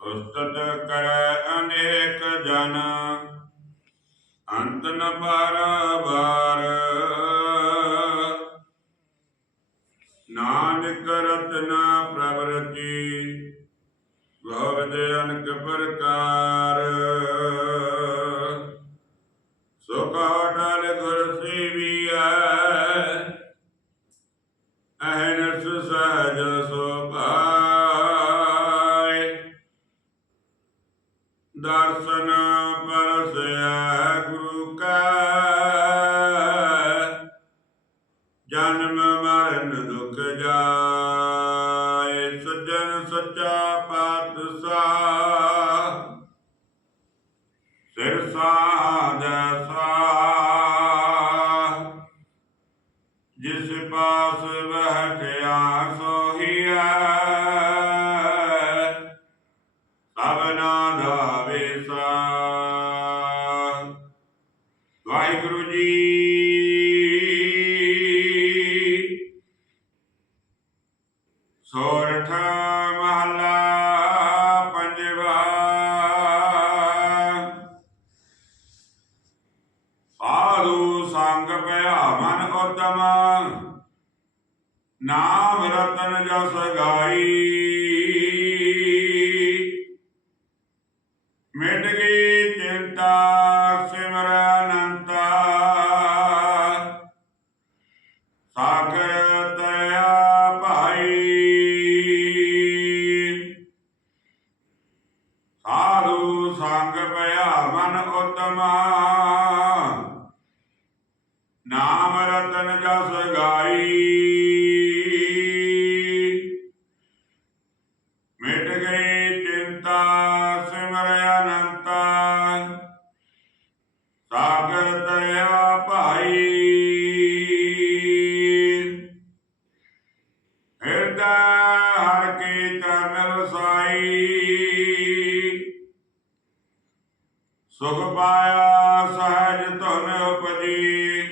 ਉਸਤਤ ਕਰੈ ਅਨੇਕ ਜਨ ਅੰਤ ਨ ਬਾਰ ਨਾਨਕ ਰਤਨਾ ਪ੍ਰਵਰਤੀ ਗੋਬਿੰਦ ਅਨਕ ਪ੍ਰਕਾਰ ਅਹਨਸ ਸਹਜ ਸੋ ਦਰਸ਼ਨ ਪਰਸੈ ਗੁਰੂ ਕਾ। ਜਨਮ ਮਰਨ ਦੁਖ ਜਾਏ ਸੱਜਣ ਸੱਚਾ ਪਾਤਸ਼ਾਹ। ਜਿਸ ਪਾਸ ਬਹਿਠਿਆ ਸੋਹੀਐ। ਸਭਨਾ ਦਾ ਵੇਸਾ ਵਾਹਿਗੁਰੂ ਜੀ। ਸੋਰਠ ਮਹਲਾ ਪੰਜਵਾ। ਸਾਧੂ ਸੰਗ ਭਇਆ ਮਨ ਉਤਮ ਨਾਮ ਰਤਨ ਜਸ ਗਾਈ ਮਿਟ ਗਈ ਚਿੰਤਾ, ਸਿਮਰ ਅਨੰਤਾ। ਸਾਗਰ ਤਰਿਆ ਭਾਈ। ਸਾਧੂ ਸੰਗ ਭਇਆ ਮਨ ਉਤਮਾ। ਨਾਮ ਰਤਨ ਜਸ ਸਿਮਰ ਅਨੰਤਾ ਸਾਗਰ ਤਰਿਆ ਭਾਈ। ਹਿਰਦਾ ਹਰ ਕੀ ਚਰਨ ਵਸਾਈ ਸੁਖ ਪਾਇਆ ਸਹਿਜ ਧਨ ਉਪਜੀ।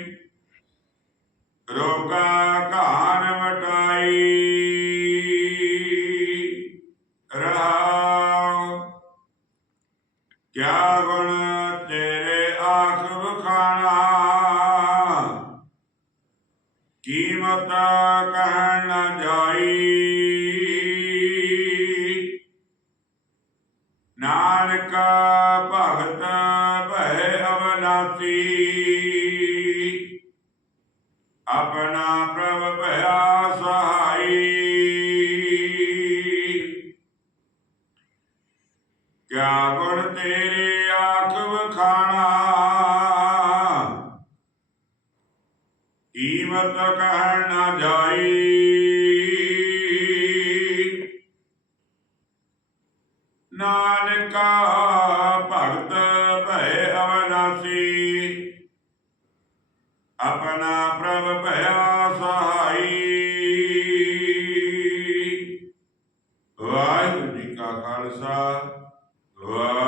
ਰੋਗਾ ਘਾਨ ਮਟਾਈ। ਆਖ ਕੀਮਤ ਕਹਿਣ ਨ ਜਾਈ। ਨਾਨਕ ਭਗਤ ਭੈ ਅਵਨਾਸੀ। ਆਪਣਾ ਪ੍ਰਭ ਭਇਆ ਸਹਾਈ। ਕਿਆ ਗੁਣ ਤੇਰੇ ਆਖ ਵਖਾਣਾ ਕੀਮਤ ਕਹਿਣ ਨਾ ਜਾਈ। ਨਾਨਕਾ ਭਗਤ ਭੈ ਅਵਨਾਸੀ। ਆਪਣਾ ਪ੍ਰਭ ਭਇਆ ਸਹਾਈ। ਵਾਹਿਗੁਰੂ ਜੀ ਕਾ ਖਾਲਸਾ ਵਾਹਿਗੁਰੂ